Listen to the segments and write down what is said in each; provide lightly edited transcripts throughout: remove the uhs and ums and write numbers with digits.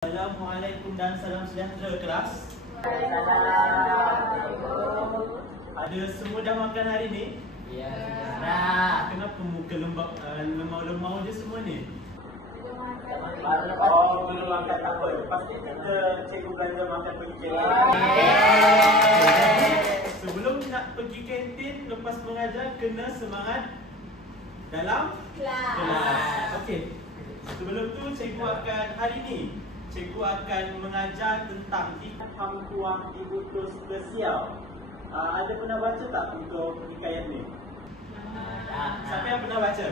Assalamualaikum dan salam sejahtera kelas. Ada semua dah makan hari ni? Ya. Kenapa muka lemau-lemau je semua ni? Oh, belum makan, tak apa. Pasti kita cikgu belanja makan pergi kantin. Sebelum nak pergi kantin, lepas mengajar, kena semangat dalam kelas. Okey. Sebelum tu cikgu akan hari ni cikgu akan mengajar tentang hang tuah diutus ke siau. Ada pernah baca tak untuk hikayat ni? Siapa yang pernah baca?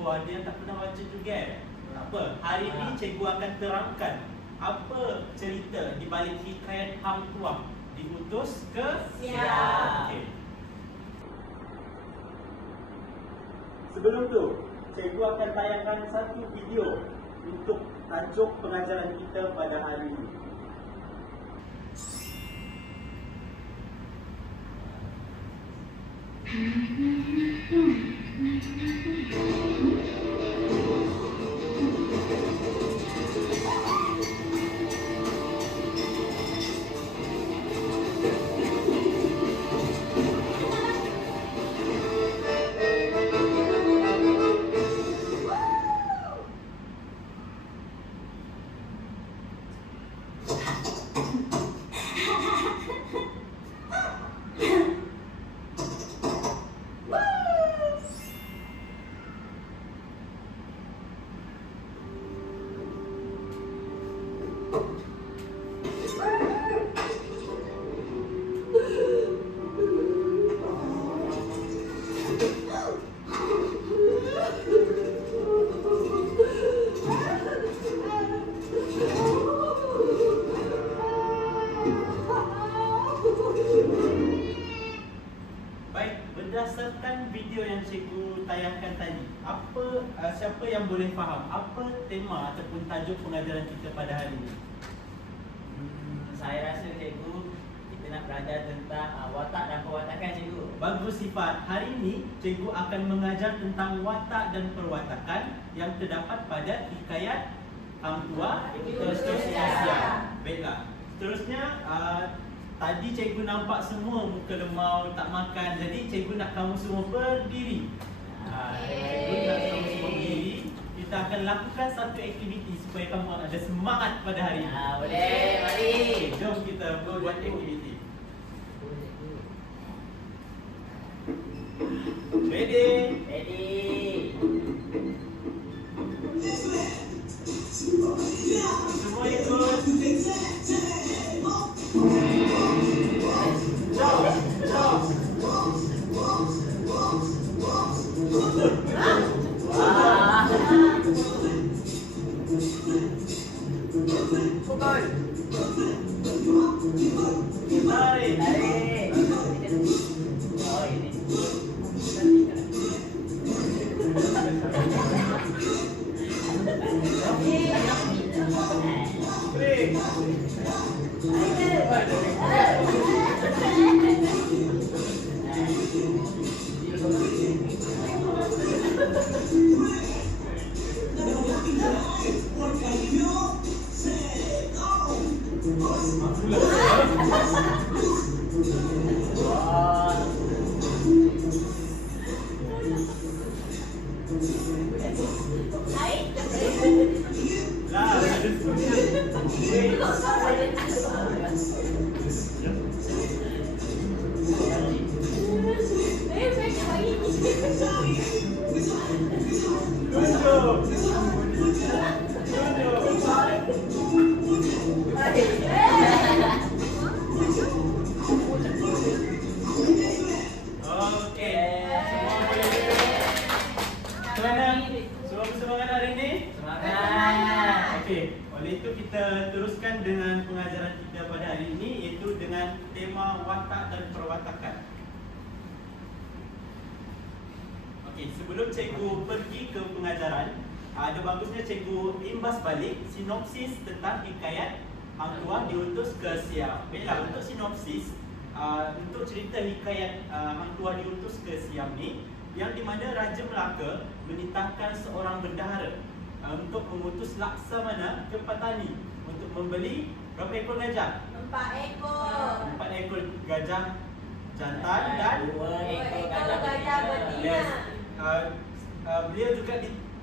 Oh, ada yang tak pernah baca juga. Tak apa. Hari ni cikgu akan terangkan apa cerita di balik hikayat hang tuah diutus ke siau. Okey. Sebelum tu, cikgu akan tayangkan satu video untuk tajuk pengajaran kita pada hari ini. Berdasarkan video yang cikgu tayangkan tadi, siapa yang boleh faham apa tema ataupun tajuk pengajaran kita pada hari ini? Saya rasa cikgu, kita nak belajar tentang watak dan perwatakan cikgu. Bagus Sifat. Hari ini cikgu akan mengajar tentang watak dan perwatakan yang terdapat pada hikayat hang tuah diutus ke siau. Baiklah. Seterusnya tadi cikgu nampak semua muka lemau, tak makan. Jadi cikgu nak kamu semua berdiri. Cikgu nak kamu semua berdiri. Kita akan lakukan satu aktiviti supaya kamu ada semangat pada hari ini. Boleh, mari. Jom kita buat aktiviti. Ready? Ready. Semua ikut. Tarik. Oh, ini. Break. Oleh itu kita teruskan dengan pengajaran kita pada hari ini, iaitu dengan tema watak dan perwatakan. Okey, sebelum cikgu pergi ke pengajaran, ada bagusnya cikgu imbas balik sinopsis tentang hikayat hang tuah diutus ke siau. Baiklah, untuk sinopsis, untuk cerita hikayat hang tuah diutus ke siau ni, yang di mana Raja Melaka menitahkan seorang bendahara untuk mengutus Laksamana ke petani untuk membeli berapa ekor gajah? 4 ekor. 4 ekor gajah jantan dan 2 ekor gajah gajah betina. yes. Beliau juga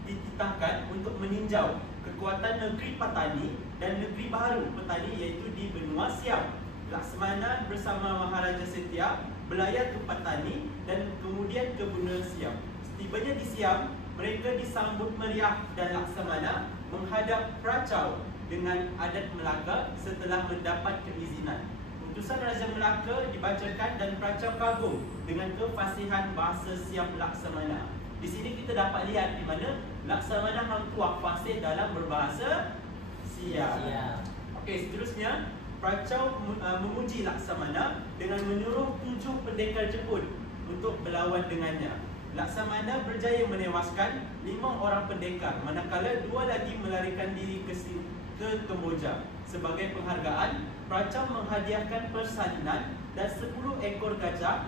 dititahkan untuk meninjau kekuatan negeri petani dan negeri baharu petani iaitu di benua Siam. Laksamana bersama Maharaja Setia berlayar ke petani dan kemudian ke benua Siam. Setibanya di Siam, mereka disambut meriah dan Laksamana menghadap Pracau dengan adat Melaka setelah mendapat keizinan. Utusan Raja Melaka dibacakan dan Pracau kagum dengan kefasihan bahasa Siam Laksamana. Di sini kita dapat lihat di mana Laksamana Hang Tuah fasih dalam berbahasa Siam. Okey, seterusnya Pracau memuji Laksamana dengan menyuruh 7 pendekar Jepun untuk berlawan dengannya. Laksamana berjaya menewaskan 5 orang pendekar, manakala 2 lagi melarikan diri ke Kemboja. Sebagai penghargaan, Pracau menghadiahkan persalinan dan 10 ekor gajah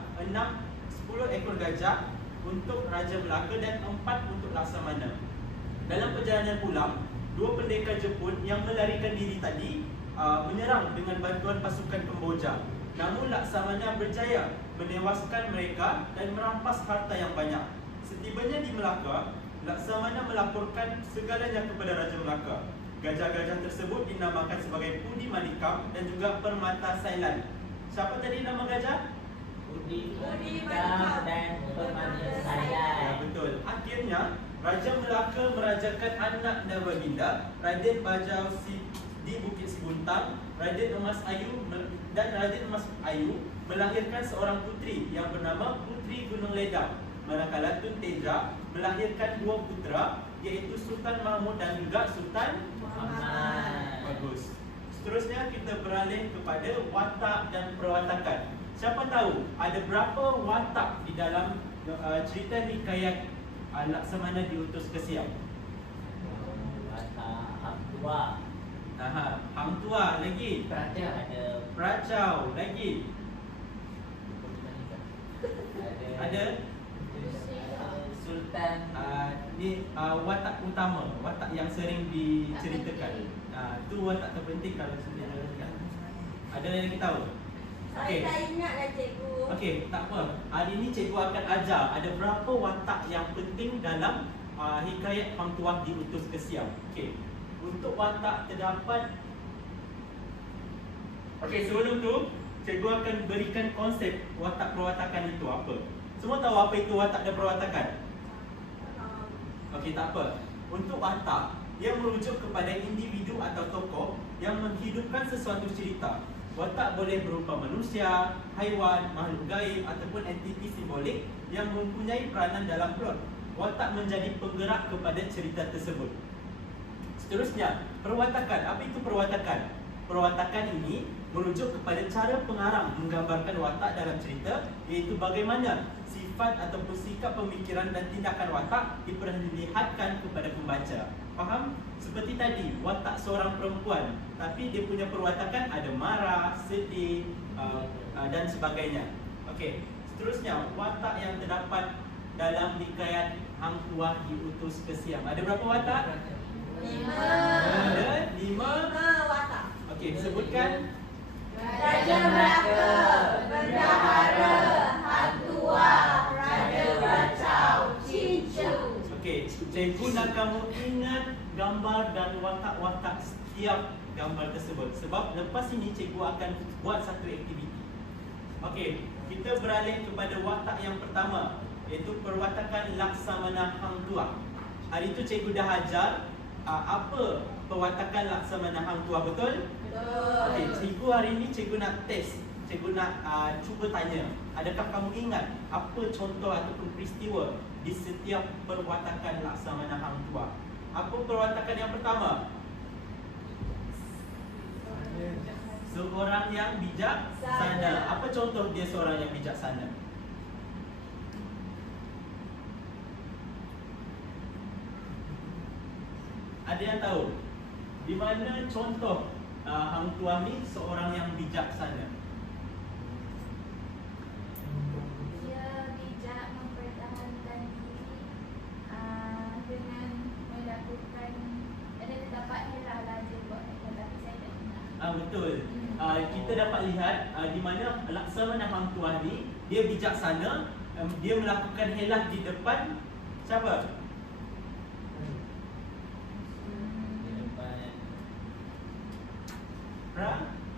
untuk Raja Melaka dan 4 untuk Laksamana. Dalam perjalanan pulang, 2 pendekar Jepun yang melarikan diri tadi menyerang dengan bantuan pasukan Kemboja. Namun Laksamana berjaya menewaskan mereka dan merampas harta yang banyak. Setibanya di Melaka, Laksamana melaporkan segalanya kepada Raja Melaka. Gajah-gajah tersebut dinamakan sebagai Pudi Manikam dan juga Permata Sailan. Siapa tadi nama gajah? Pudi Manikam dan Permata Sailan. Ya, betul. Akhirnya Raja Melaka merajakan anak dan baginda Raden Bajau di Bukit Siguntang. Raden Emas Ayu melahirkan seorang putri yang bernama Putri Gunung Ledang. Manakala Tun Teja melahirkan 2 putera iaitu Sultan Mahmud dan juga Sultan Muhammad. Bagus. Seterusnya kita beralih kepada watak dan perwatakan. Siapa tahu ada berapa watak di dalam cerita hikayat Laksamana diutus ke Siam? Watak Hang Tuah. Hang Tuah lagi. Pracau ada. Pracau lagi. Ada Sultan. Ni watak utama, watak yang sering diceritakan. Itu watak terpenting kalau sebenarnya. Ada yang kita tahu? Saya tak ingat lah cikgu. Okey, tak apa. Hari ini cikgu akan ajar ada berapa watak yang penting dalam hikayat Hang Tuah diutus ke Siam. Okey. Untuk watak terdapat. Okey, sebelum tu cikgu akan berikan konsep watak perwatakan itu apa. Semua tahu apa itu watak dan perwatakan? Okey, tak apa. Untuk watak yang merujuk kepada individu atau tokoh yang menghidupkan sesuatu cerita. Watak boleh berupa manusia, haiwan, makhluk gaib ataupun entiti simbolik yang mempunyai peranan dalam plot. Watak menjadi penggerak kepada cerita tersebut. Seterusnya, perwatakan. Apa itu perwatakan? Perwatakan ini merujuk kepada cara pengarang menggambarkan watak dalam cerita, iaitu bagaimana sifat ataupun sikap pemikiran dan tindakan watak diperlihatkan kepada pembaca. Faham? Seperti tadi, watak seorang perempuan, tapi dia punya perwatakan ada marah, sedih dan sebagainya. Okey, seterusnya watak yang terdapat dalam hikayat Hang Tuah diutus ke Siam. Ada berapa watak? 5. Ada 5 watak. Okey, sebutkan. Raja Melaka, Bendahara, Hang Tuah, Raja Pracau, Cincu. Okey, cikgu nak kamu ingat gambar dan watak-watak setiap gambar tersebut. Sebab lepas ini cikgu akan buat satu aktiviti. Okey, kita beralih kepada watak yang pertama, iaitu perwatakan Laksamana Hang Tuah. Hari itu cikgu dah ajar apa perwatakan Laksamana Hang Tuah, betul? Betul. Okey, cikgu hari ini cikgu nak test. Cikgu nak cuba tanya, adakah kamu ingat apa contoh ataupun peristiwa di setiap perwatakan Laksamana Hang Tuah? Apa perwatakan yang pertama? Seorang yang bijaksana. Apa contoh dia seorang yang bijaksana? Ada yang tahu? Di mana contoh Hang Tuah ni seorang yang bijaksana? Dia bijak mempertahankan diri dengan melakukan Betul. Kita dapat lihat di mana Laksamana Hang Tuah ni dia bijaksana, dia melakukan helah di depan siapa?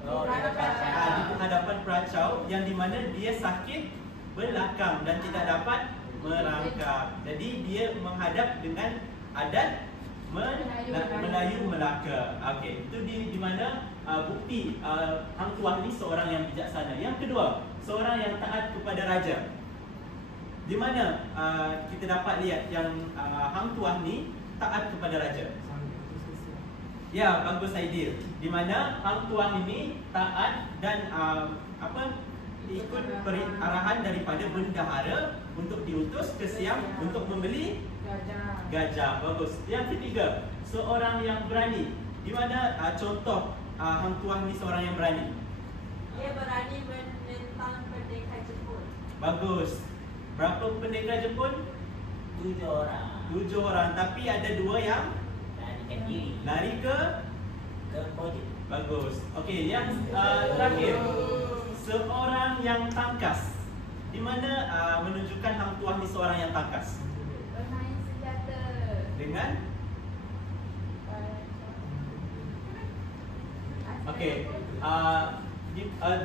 Di hadapan peracau yang di mana dia sakit belakang dan tidak dapat merangkap. Jadi dia menghadap dengan adat Melayu Melaka. Okey, itu di mana bukti Hang Tuah ni seorang yang bijaksana. Yang kedua, seorang yang taat kepada raja. Di mana kita dapat lihat yang Hang Tuah ni taat kepada raja. Ya, bagus Aidil. Di mana Hang Tuah ini taat dan ikut arahan daripada bendahara untuk diutus ke Siam untuk membeli gajah. Bagus. Yang ketiga, seorang yang berani. Di mana contoh Hang Tuah ni seorang yang berani? Dia berani menentang pendekar Jepun. Bagus. Berapa pendekar Jepun? 7 orang. 7 orang, tapi ada 2 yang Larikan diri lari ke Kamboja. bagus. Okey, yang terakhir, seorang yang tangkas. Di mana menunjukkan Hang Tuah ni seorang yang tangkas? Bermain senjata. Dengan okey,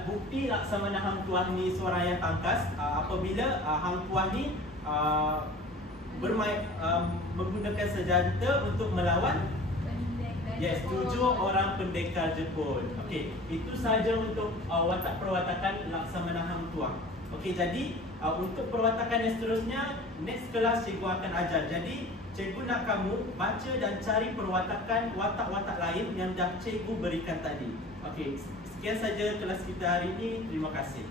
bukti Laksamana Hang Tuah ni seorang yang tangkas apabila Hang Tuah ni menggunakan senjata untuk melawan 7 orang pendekar Jepun. Okey, itu sahaja untuk watak perwatakan Laksamana Hang Tuah. Okey, jadi untuk perwatakan yang seterusnya, next kelas cikgu akan ajar. Jadi cikgu nak kamu baca dan cari perwatakan watak-watak lain yang dah cikgu berikan tadi. Okey, sekian saja kelas kita hari ini. Terima kasih.